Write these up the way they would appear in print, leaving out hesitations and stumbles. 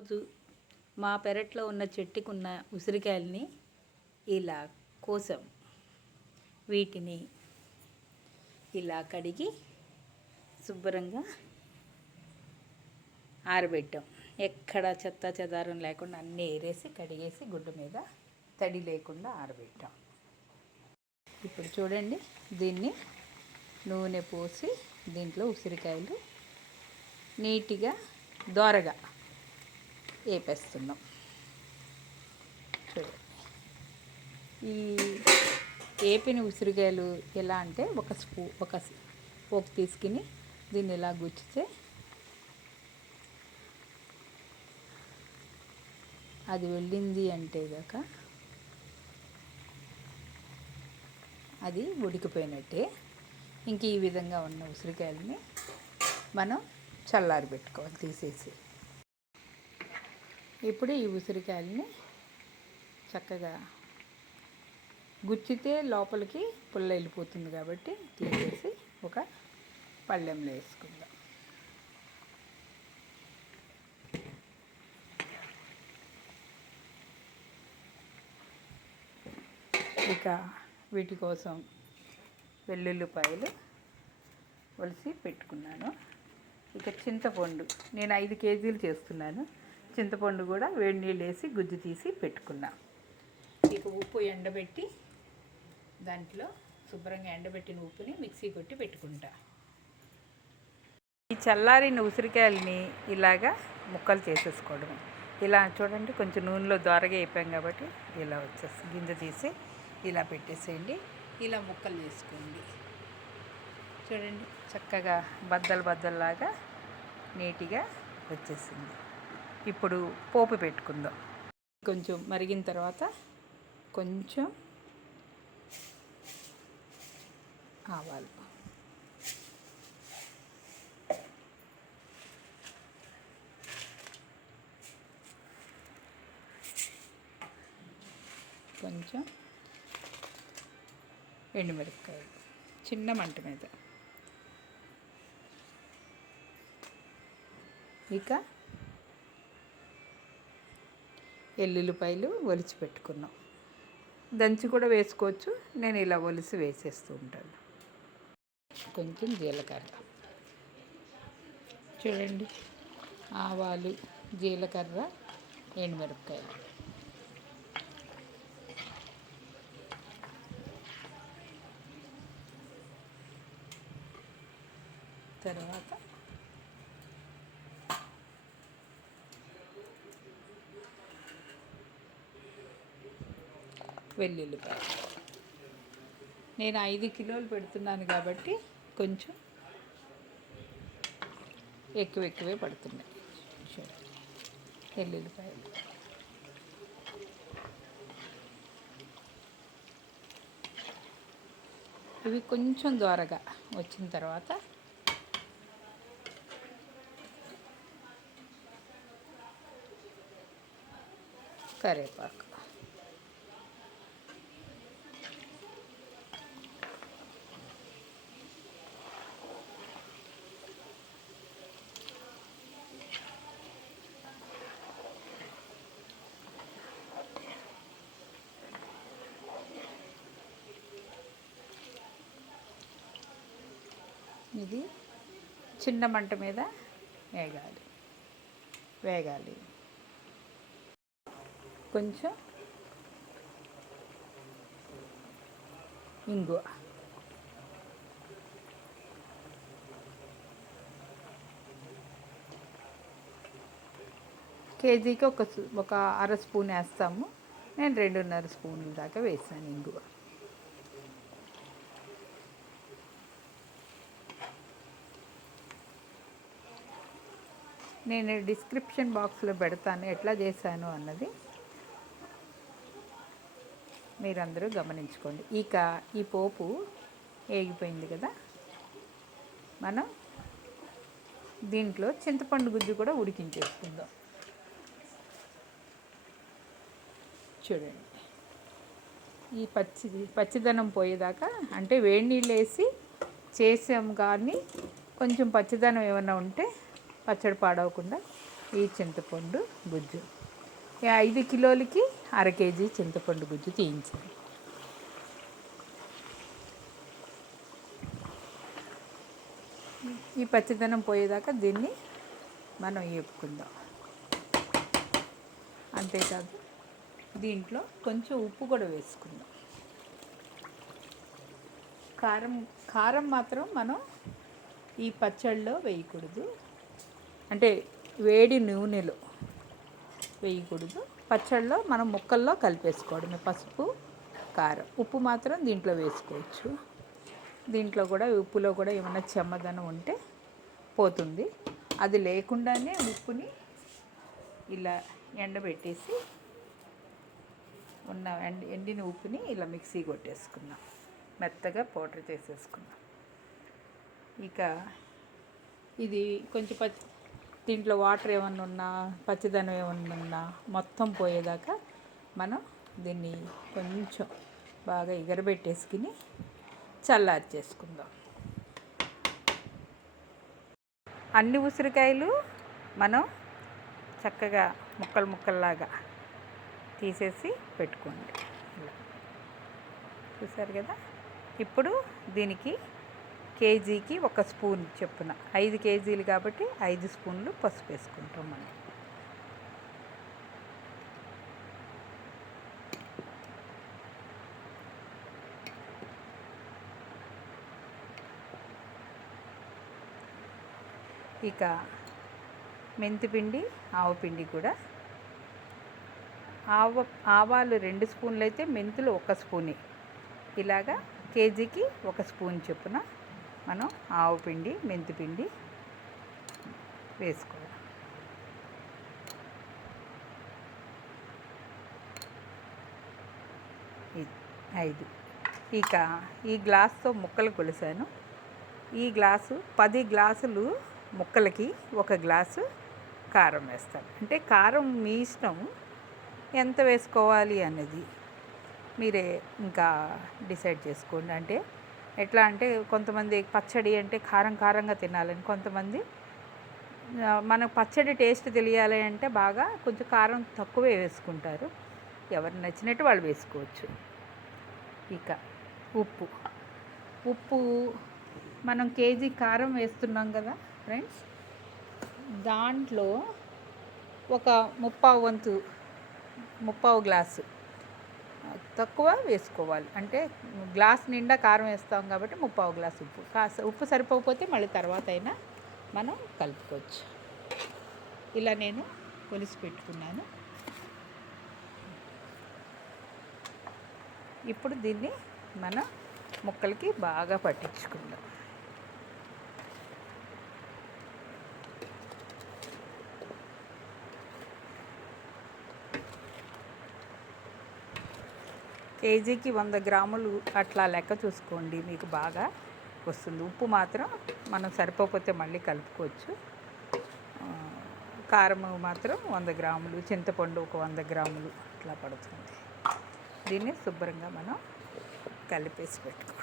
రోజు మా పెరట్లో ఉన్న చెట్టుకున్న ఉసిరికాయల్ని ఇలా కోసాం. వీటిని ఇలా కడిగి శుభ్రంగా ఆరబెట్టాం. ఎక్కడ చెత్త చెదారం లేకుండా అన్నీ ఏరేసి కడిగేసి గుడ్డ మీద తడి లేకుండా ఆరబెట్టాం. ఇప్పుడు చూడండి, దీన్ని నూనె పోసి దీంట్లో ఉసిరికాయలు నీట్గా దోరగా వేపేస్తున్నాం. చూడండి, ఈ వేపిన ఉసిరికాయలు ఎలా అంటే ఒక పోపు తీసుకుని దీన్ని ఇలా గుచ్చితే అది వెళ్ళింది అంటే కాక అది ఉడికిపోయినట్టే. ఇంక ఈ విధంగా ఉన్న ఉసిరికాయలని మనం చల్లారి పెట్టుకోవాలి తీసేసి. ఇప్పుడు ఈ ఉసిరికాయలని చక్కగా గుచ్చితే లోపలికి పుల్ల వెళ్ళిపోతుంది కాబట్టి తీసేసి ఒక పళ్ళెంలో వేసుకుందాం. ఇక వీటి కోసం వెల్లుల్లిపాయలు ఒలిసి పెట్టుకున్నాను. ఇక చింతపండు, నేను 5 కేజీలు చేస్తున్నాను. చింతపండు కూడా వేడి నీళ్ళు వేసి గుజ్జు తీసి పెట్టుకున్నా. ఇక ఉప్పు ఎండబెట్టి దాంట్లో శుభ్రంగా ఎండబెట్టిన ఉప్పుని మిక్సీ కొట్టి పెట్టుకుంటా. ఈ చల్లారిన ఉసిరికాయలని ఇలాగా ముక్కలు చేసేసుకోవడం. ఇలా చూడండి, కొంచెం నూనెలో దోరగా అయిపోయాం కాబట్టి ఇలా వచ్చేస్తుంది. గింజ తీసి ఇలా పెట్టేసేయండి. ఇలా ముక్కలు చేసుకోండి. చూడండి, చక్కగా బద్దల్లాగా నీట్గా వచ్చేసింది. ఇప్పుడు పోపు పెట్టుకుందాం. కొంచెం మరిగిన తర్వాత కొంచెం ఆవాలు, కొంచెం ఎండుమిరపకాయలు చిన్న మంట మీద, ఇక ఎల్లుల్లిపాయలు ఒలిచి పెట్టుకున్నాం. దంచి కూడా వేసుకోవచ్చు, నేను ఇలా ఒలిసి వేసేస్తూ ఉంటాను. కొంచెం జీలకర్ర, చూడండి, ఆవాలు, జీలకర్ర, ఎండుమిరపకాయలు, తర్వాత వెల్లుల్లిపాయలు. నేను 5 కిలోలు పెడుతున్నాను కాబట్టి కొంచెం ఎక్కువే పడుతున్నాయి. వెల్లుల్లిపాయలు, ఇవి కొంచెం దోరగా వచ్చిన తర్వాత కరివేపాకు, ఇది చిన్న మంట మీద వేగాలి. కొంచెం ఇంగువ, కేజీకి ఒక అర స్పూన్ వేస్తాము. నేను 2.5 స్పూన్ల దాకా వేసాను ఇంగువ. నేను డిస్క్రిప్షన్ బాక్స్లో పెడతాను ఎట్లా చేశాను అన్నది, మీరందరూ గమనించుకోండి. ఇక ఈ పోపు వేగిపోయింది కదా, మనం దీంట్లో చింతపండు గుజ్జు కూడా ఉడికించేసుకుందాం. చూడండి, ఈ పచ్చిదనం పోయేదాకా, అంటే వేడి నీళ్ళు వేసి చేసాం కానీ కొంచెం పచ్చిదనం ఏమైనా ఉంటే పచ్చడి పాడవకుండా ఈ చింతపండు గుజ్జు. ఈ 5 కిలోలకి అర కేజీ చింతపండు గుజ్జు తీయించాలి. ఈ పచ్చిదనం పోయేదాకా దీన్ని మనం వేపుకుందాం. అంతేకాదు దీంట్లో కొంచెం ఉప్పు కూడా వేసుకుందాం. కారం మాత్రం మనం ఈ పచ్చళ్ళలో వేయకూడదు, అంటే వేడి నూనెలో వేయకూడదు. పచ్చళ్ళలో మనం ముక్కల్లో కలిపేసుకోవడమే. పసుపు, కారం, ఉప్పు మాత్రం దీంట్లో వేసుకోవచ్చు. దీంట్లో కూడా ఉప్పులో కూడా ఏమైనా చెమ్మదనం ఉంటే పోతుంది. అది లేకుండానే ఉప్పుని ఇలా ఎండబెట్టేసి ఉన్న ఎండిన ఉప్పుని ఇలా మిక్సీ కొట్టేసుకున్నాం, మెత్తగా పౌడర్ చేసేసుకున్నాం. ఇక ఇది కొంచెం దీంట్లో వాటర్ ఏమన్నా ఉన్నా, పచ్చిదనం ఏమన్నా ఉన్నా మొత్తం పోయేదాకా మనం దీన్ని కొంచెం బాగా ఎగరబెట్టేసుకుని చల్లార్చేసుకుందాం. అన్ని ఉసిరికాయలు మనం చక్కగా ముక్కల్లాగా తీసేసి పెట్టుకోండి. ఇలా చూసారు కదా. ఇప్పుడు దీనికి కేజీకి 1 స్పూన్ చొప్పున, 5 కేజీలు కాబట్టి 5 స్పూన్లు పసుపు వేసుకుంటాం మనం. ఇక మెంతిపిండి, ఆవపిండి కూడా. ఆవాలు 2 స్పూన్లు అయితే మెంతులు 1 స్పూనే. ఇలాగా కేజీకి 1 స్పూన్ చొప్పున మనం ఆవపిండి, మెంతిపిండి వేసుకోవాలి. ఇది 5. ఇక ఈ గ్లాస్తో ముక్కలు కొలిసాను. ఈ గ్లాసు 10 గ్లాసులు ముక్కలకి 1 గ్లాసు కారం వేస్తాను. అంటే కారం మీ ఇష్టం ఎంత వేసుకోవాలి అన్నది మీరే ఇంకా డిసైడ్ చేసుకోండి. అంటే ఎట్లా అంటే కొంతమంది పచ్చడి అంటే కారంగా తినాలని, కొంతమంది మనకు పచ్చడి టేస్ట్ తెలియాలి అంటే బాగా కొంచెం కారం తక్కువే వేసుకుంటారు. ఎవరు నచ్చినట్టు వాళ్ళు వేసుకోవచ్చు. ఇక ఉప్పు మనం కేజీ కారం వేస్తున్నాం కదా ఫ్రెండ్స్, దాంట్లో ఒక ముప్పావు గ్లాసు తక్కువ వేసుకోవాలి. అంటే గ్లాస్ నిండా కారం వేస్తాం కాబట్టి ముప్పావు గ్లాసు ఉప్పు. ఉప్పు సరిపోకపోతే మళ్ళీ తర్వాత అయినా మనం కలుపుకోవచ్చు. ఇలా నేను కొలిసి పెట్టుకున్నాను. ఇప్పుడు దీన్ని మనం ముక్కలకి బాగా పట్టించుకుందాం. కేజీకి 100 గ్రాములు అట్లా లెక్క చూసుకోండి, మీకు బాగా వస్తుంది. ఉప్పు మాత్రం మనం సరిపోతే మళ్ళీ కలుపుకోవచ్చు. కారం మాత్రం 100 గ్రాములు, చింతపండు ఒక 100 గ్రాములు అట్లా పడుతుంది. దీన్ని శుభ్రంగా మనం కలిపేసి పెట్టుకోవాలి.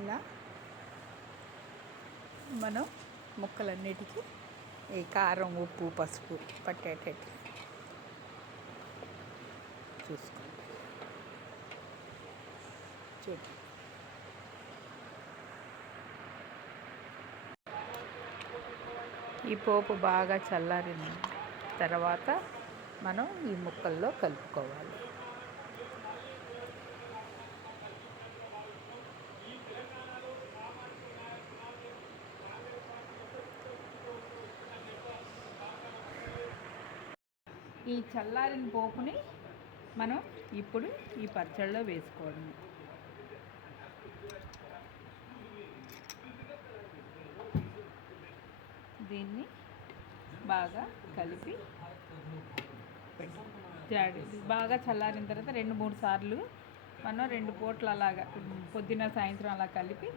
ఇలా మనం ముక్కలన్నిటికీ ఈ కారం, ఉప్పు, పసుపు పట్టేటట్టు చూసుకోండి. చూడండి. ఈ పోపు బాగా చల్లారిన తర్వాత మనం ఈ ముక్కల్లో కలుపుకోవాలి. ఈ చల్లారిన పోపుని మనం ఇప్పుడు ఈ పచ్చళ్ళలో వేసుకోవడం. దీన్ని బాగా కలిపి బాగా చల్లారిన తర్వాత 2-3 సార్లు మనం 2 పూటలు అలాగా పొద్దున్న సాయంత్రం అలా కలిపి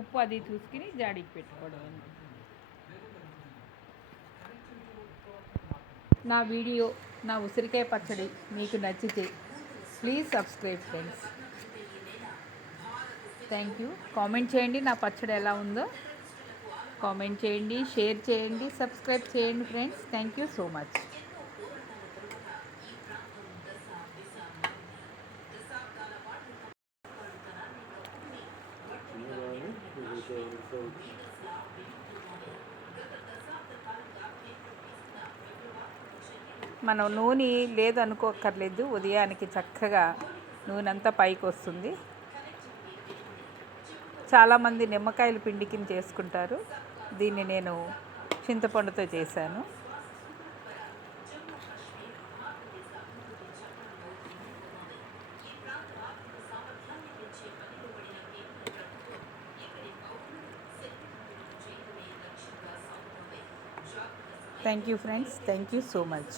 ఉప్పు అది చూసుకుని జాడీకి పెట్టుకోవడం. నా వీడియో, నా ఉసిరికాయ పచ్చడి మీకు నచ్చితే please subscribe friends. Thank you. Comment చేయండి నా పచ్చడి ఎలా ఉందో. కామెంట్ చేయండి, షేర్ చేయండి, సబ్స్క్రైబ్ చేయండి friends. Thank you so much. మనం నూనె లేదనుకోక్కర్లేదు, ఉదయానికి చక్కగా నూనె అంతా పైకి వస్తుంది. చాలామంది నిమ్మకాయలు పిండికిని చేసుకుంటారు, దీన్ని నేను చింతపండుతో చేశాను. Thank you friends. Thank you so much.